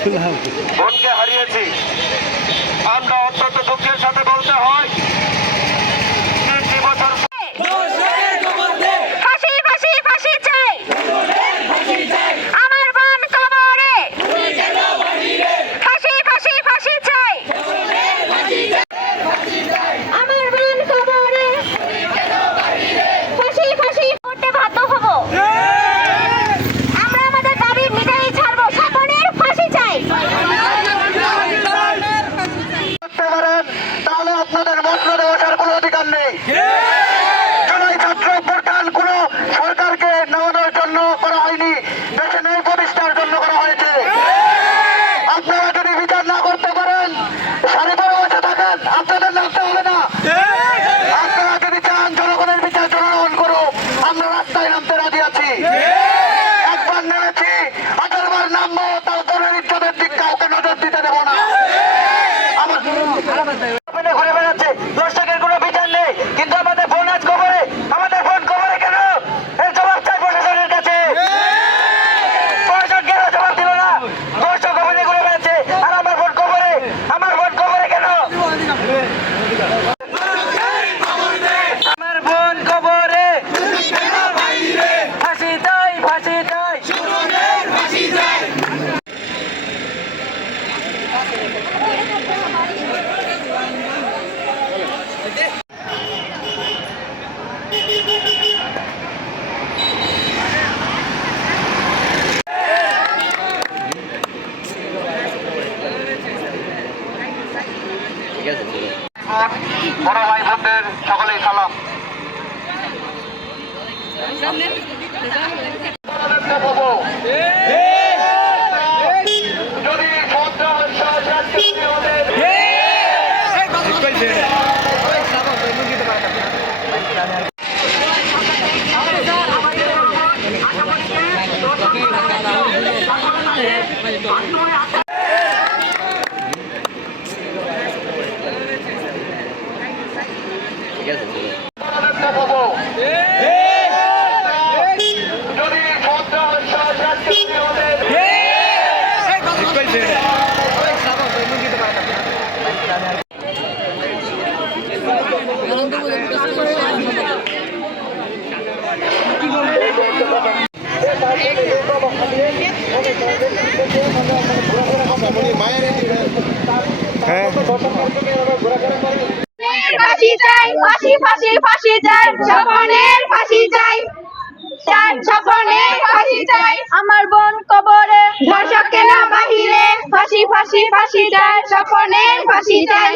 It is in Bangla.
বোনকে হারিয়েছি। আমরা অত্যন্ত দুঃখের সাথে বলতে হয়, 30 বছর ফাঁসি ফাঁসি ফাঁসি চাই, আমার বোন কবরে। ফাঁসি ফাঁসি ফাঁসি চাই, আমার বোন কবরে। ফাঁসি ফাঁসি করতে বাধ্য হব। আমরা আমাদের দাবি মিটাই ছাড়বো। স্বপনের ফাঁসি চাই। তাহলে আপনাদের মন্ত্র দেওয়ার কোনো অধিকার নেই। জুলাই ছাত্র অভ্যুত্থান কোনো সরকারকে নামানোর জন্য করা হয়নি, দেশে ন্যায় প্রতিষ্ঠার জন্য করা হয়েছে। আপনারা যদি বিচার না করতে পারেন, সাড়ে 12 বছর থাকেন, আপনাদের নামতে হবে না। আপনারা যদি চান জনগণের বিচার জনগণ করুক, আমরা রাস্তায় নামতে রাজি আছি। একবার নেমেছি, 18 বার নামবো, তাও দলের ইজ্জতের দিক কাউকে নজর দিতে দেবো না। ঘুরে বেড়াচ্ছে, দর্শকের কোনো বিচার নেই, কিন্তু আমাদের বোন আজ কবরে। আমাদের বোন কবরে কেন? এর জবাব চাই প্রশাসনের কাছে। প্রশাসন কেন জবাব দিল না? দর্শক কবরে ঘুরে বেড়াচ্ছে, আর আমার বোন কবরে। আমার বোন কবরে কেন? আমার বোন কবরে। ফাঁসি চাই, ফাঁসি চাই। বড় ভাই বোনদের সকলেই সালাম। যদি ফাঁসি চাই, ফাঁসি ফাঁসি ফাঁসি চাই, স্বপনের ফাঁসি চাই। স্বপনের ফাঁসি চাই, আমার বোন কবরে। ধর্ষক কেন বাহিরে? ফাঁসি ফাঁসি ফাঁসি চাই, স্বপনের ফাঁসি চাই।